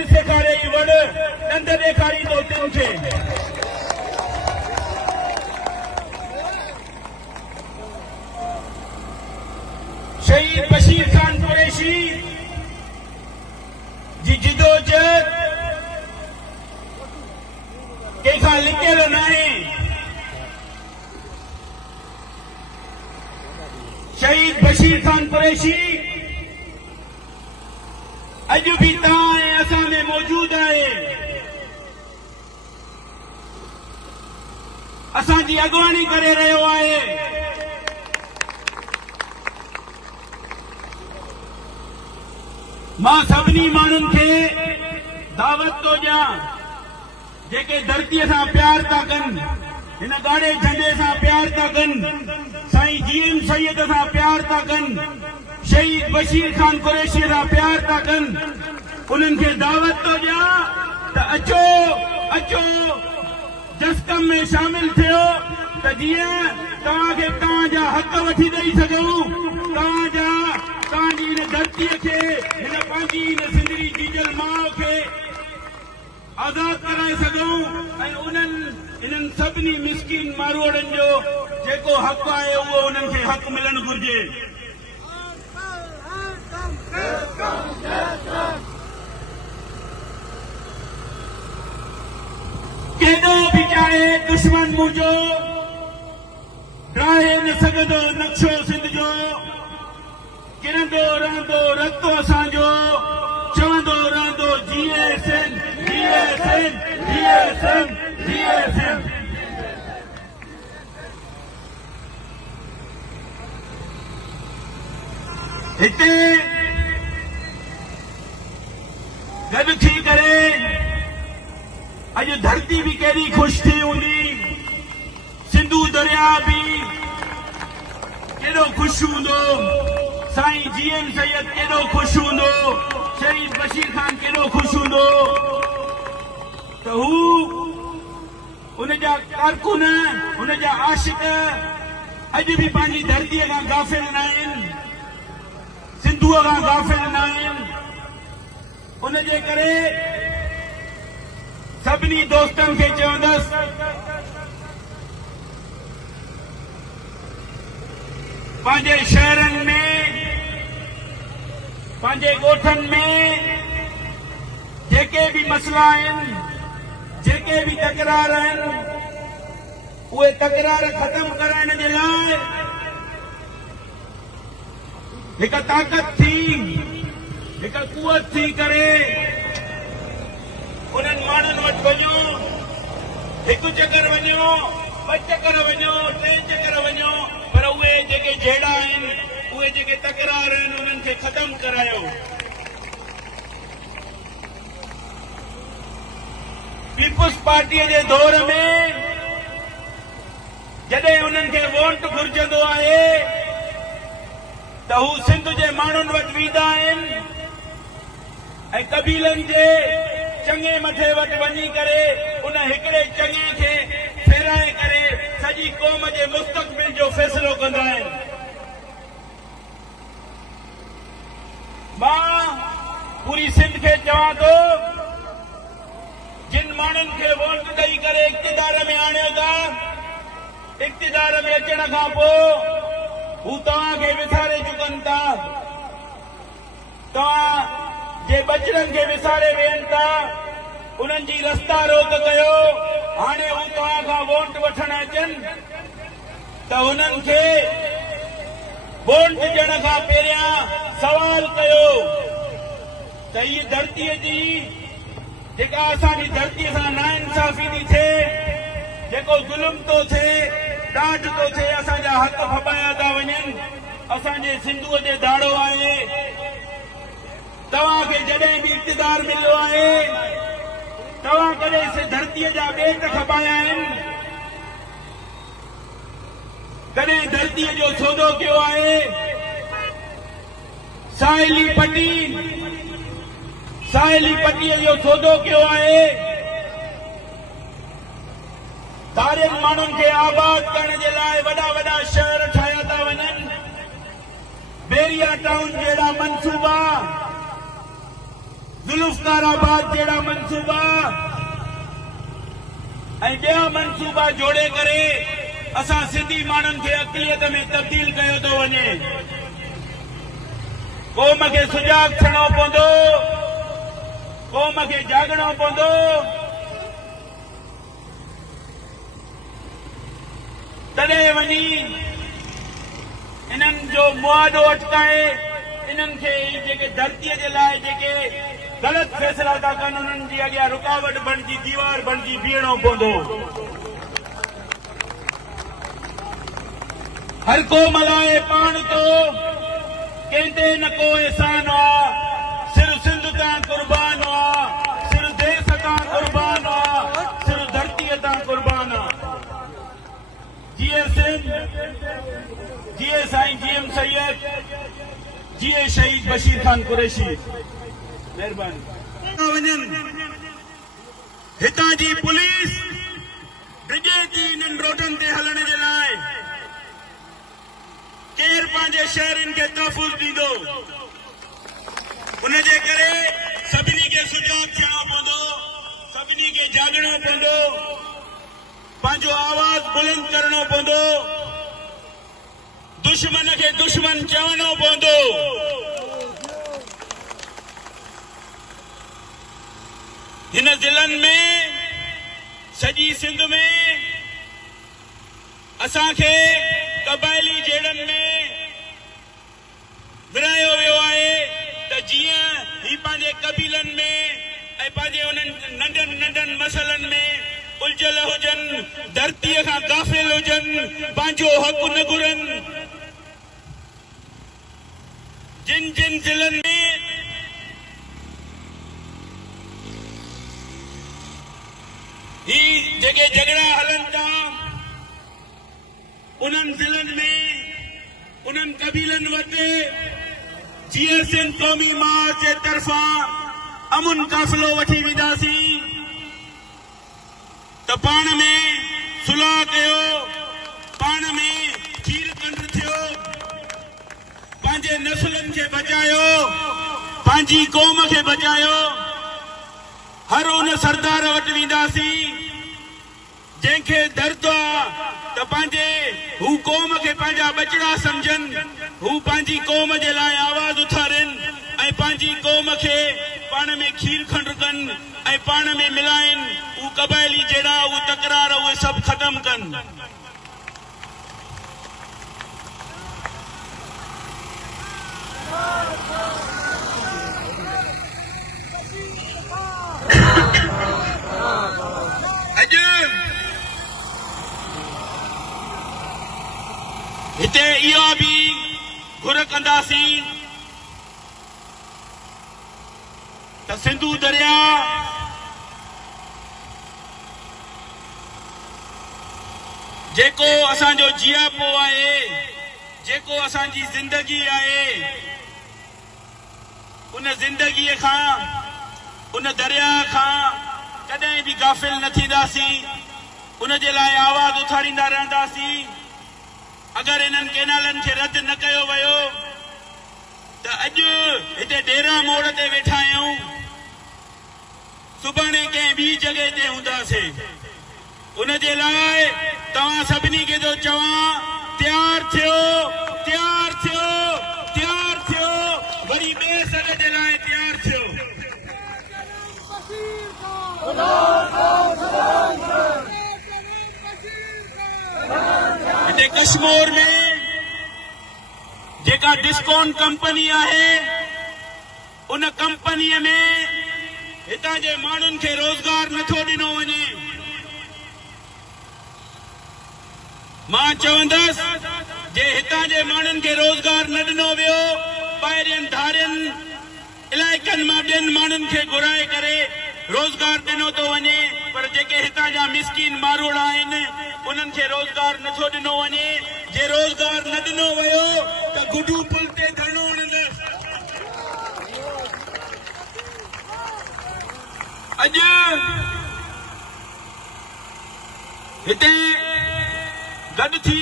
तिन सेखारियई वड़ ॾंद ॾेखारी तो तिन खे। शहीद बशीर खान कुरैशी जी जिदोजहद कंहिंखां लिकियल न आहे। शहीद बशीर खान कुरैशी अॼु बि तव्हां ऐं असां में मौजूद आहे। असांजी अॻुवाणी करे रहियो आहे। मां सभिनी माण्हुनि खे दावत थो ॾियां जेके धरतीअ सां प्यार था कनि, हिन ॻाढ़े झंडे सां प्यार था कनि, साईं जीएम सैयद सां प्यार था कनि, शहीद बशीर खान कुरैशी सां प्यार था कनि, उन्हनि खे दावत थो ॾियां त अचो अचो जस्कम में शामिल थियो त जीअं तव्हांखे तव्हांजा हक़ वठी ॾेई सघूं, तव्हांजी हिन धरतीअ खे, हिन पंहिंजी हिन सिंधड़ी जीजल माउ खे आज़ाद कराए सघूं ऐं इन्हनि सभिनी मिसकिन मारोड़नि जो जेको हक़ आहे उहो उन्हनि खे हक़ मिलणु घुर्जे। केॾो बि चाहे दुश्मन मुंहिंजो ड्राहे न सघंदो नक्शो सिंध जो, किरंदो रहंदो रतो असांजो, चवंदो रहंदो जीएसएन जीएसएन जीएसएन जीएसएन। हिते गॾु थी करे अॼु धरती भी केॾी ख़ुशि थी हूंदी, सिंधु दरिया भी केॾो ख़ुशि हूंदो, साईं जीएम सैयद केॾो ख़ुशि हूंदो, शहीद बशीर खान केॾो ख़ुशि हूंदो त हू उनजा कारकुन, उनजा आशिक अॼु भी पंहिंजी धरतीअ खां गाफ़िल न आहिनि, सिंधुअ खां गाफ़िल न आहिनि। उनजे करे सभिनी दोस्तनि खे चवंदसि पंहिंजे शहरनि में, पंहिंजे ॻोठनि में जेके भी मसला आहिनि, जेके भी तकरार आहिनि, उहे तकरार ख़तम कराइण जे लाइ हिक ताक़त थी, हिक कुवत थी करे उन्हनि माण्हुनि वटि वञो, हिकु चकर वञो, ॿ चकर वञो, टे चकर वञो, पर उहे जेके जहिड़ा आहिनि, उहे जेके तकरार आहिनि, उन्हनि खे ख़तम करायो। पीपुल्स पार्टीअ जे दौर में जॾहिं उन्हनि खे वोट घुर्जंदो आहे त हू सिंध जे माण्हुनि वटि वेंदा आहिनि ऐं कबीलनि जे चङे मथे वटि वञी करे उन हिकिड़े चङे खे फेराए करे सॼी क़ौम जे मुस्तक़बिल जो फ़ैसिलो कंदा आहिनि। मां पूरी सिंध खे चवां थो, जिन माण्हुनि खे वोट ॾेई करे इक़्तिदार में आणियो था, इक़्तिदार में अचण खां पोइ हू तव्हांखे विसारे चुकनि था, तव्हां जे बचड़नि खे विसारे वेहनि था, उन्हनि जी रस्ता रोक कयो। हाणे हू तव्हां खां वोट वठण अचनि त उन्हनि खे वोट ॾियण खां पहिरियां सवाल कयो त हीअ धरतीअ जी जेका असांजी धरतीअ सां नाइंसाफ़ी थी थिए, जेको ज़ुल्म थो थिए, ॾाढ थो थिए, असांजा हक़ फॿाया था वञनि, असांजे सिंधुअ ते दाड़ो आहे। तव्हांखे जॾहिं बि इक़्तिदार मिलियो आहे, तव्हां कॾहिं धरतीअ जा ॿेट खपाया आहिनि, कॾहिं धरतीअ जो सौदो कयो आहे? साहिली पटीअ जो सौदो कयो आहे? धारियुनि माण्हुनि खे आबाद करण जे लाइ वॾा वॾा शहर ठाहिया था वञनि, बेरिया टाउन जहिड़ा मनसूबा जुल्फकाराबाद जहिड़ा मनसूबा ऐं ॿिया मनसूबा जोड़े करे असां सिंधी माण्हुनि खे अक़लियत में तब्दील कयो थो वञे। क़ौम खे सुजाग थियणो पवंदो, क़ौम खे जागणो पवंदो। तॾहिं वञी इन्हनि जो मुआदो अटकाए इन्हनि खे जेके धरतीअ जे लाइ जेके ग़लति फ़ैसिला था कनि उन्हनि जी अॻियां रुकावट बणिजी दीवार बणिजी बीहणो पवंदो। हर को मल्हाए पाण तो कंहिं ते न को एहसान आ, सिर्फ़ सिंध तां कुर्बान आ, सिर्फ़ देश तां कुर्बान आ, सिर्फ़ धरतीअ तां कुर्बान आ। जिए सिंध, जिए साईं जीएम सैयद, जिए शहीद बशीर खान कुरैशी। मेहरबानी। हितां जी पुलिस डिॼे थी इन्हनि रोडनि ते हलण जे लाइ। केरु पंहिंजे शहरनि खे तहफ़ुज़ ॾींदो? उनजे करे सभिनी खे सुजाग थियणो पवंदो, सभिनी खे जागणो पवंदो, पंहिंजो आवाज़ बुलंद करणो पवंदो, दुश्मन खे दुश्मन चवणो पवंदो। हिन ज़िलनि में सॼी सिंध में असांखे क़बाइली जहिड़नि में विरायो वियो आहे त जीअं ही पंहिंजे कबीलनि में ऐं पंहिंजे उन्हनि नंढनि नंढनि मसइलनि में उलझियल हुजनि, धरतीअ खां गाफ़िल हुजनि, पंहिंजो हक़ न घुरनि। जिन जिन ज़िलनि में ही जेके झगड़ा हलन था उन्हनि ज़िलनि में उन्हनि कबीलनि वटि जीअं सिंध क़ौमी मार्च जे तरफ़ां अमुन काफ़िलो वठी वेंदासीं त पाण में सुलह कयो, पाण में खीर कंड थियो, पंहिंजे नसुलनि खे बचायो, पंहिंजी क़ौम खे बचायो। हर उन सरदार वटि वेंदासीं जंहिंखे दर्द आहे त पंहिंजे हू क़ौम खे पंहिंजा बचड़ा सम्झनि, हू पंहिंजी क़ौम जे लाइ आवाज़ उथारनि ऐं पंहिंजी क़ौम खे पाण में खीर खंड कनि ऐं पाण में मिलाइनि। हू क़बाइली जहिड़ा उहे तकरार उहे सभु ख़तमु कनि। हिते इहो बि घुर कंदासीं त सिंधू दरिया जेको असांजो जियापो आहे, जेको असांजी ज़िंदगी आहे, उन ज़िंदगीअ खां उन दरिया खां कॾहिं बि गाफ़िल न थींदासीं। उन जे लाइ आवाज़ उथारींदा रहंदासीं। अगरि इन्हनि केनालनि खे रद्द न कयो वियो त अॼु हिते डेरा मोड़ ते वेठा आहियूं, सुभाणे कंहिं ॿी जॻह ते हूंदासीं। उन जे लाइ तव्हां सभिनी खे थो चवां, तयार थियो, तयार थियो, तयार थियो, वरी ॿिए सॾ जे लाइ तयार थियो। हिते कश्मीर में जेका डिस्काउंट कंपनी आहे उन कंपनीअ में हितां जे माण्हुनि खे रोज़गार नथो ॾिनो वञे। मां चवंदसि जे हितां जे माण्हुनि खे रोज़गार न ॾिनो वियो, ॿाहिरियनि धारियनि इलाइक़नि मां ॿियनि माण्हुनि खे घुराए करे रोज़गार ॾिनो थो वञे, पर जेके हितां जा मिसकीन मारोड़ा आहिनि उन्हनि खे रोज़गार नथो ॾिनो वञे। जे रोज़गार न ॾिनो वियो त गुडू पुल ते धरणो हणंदसि। अॼु हिते गॾु थी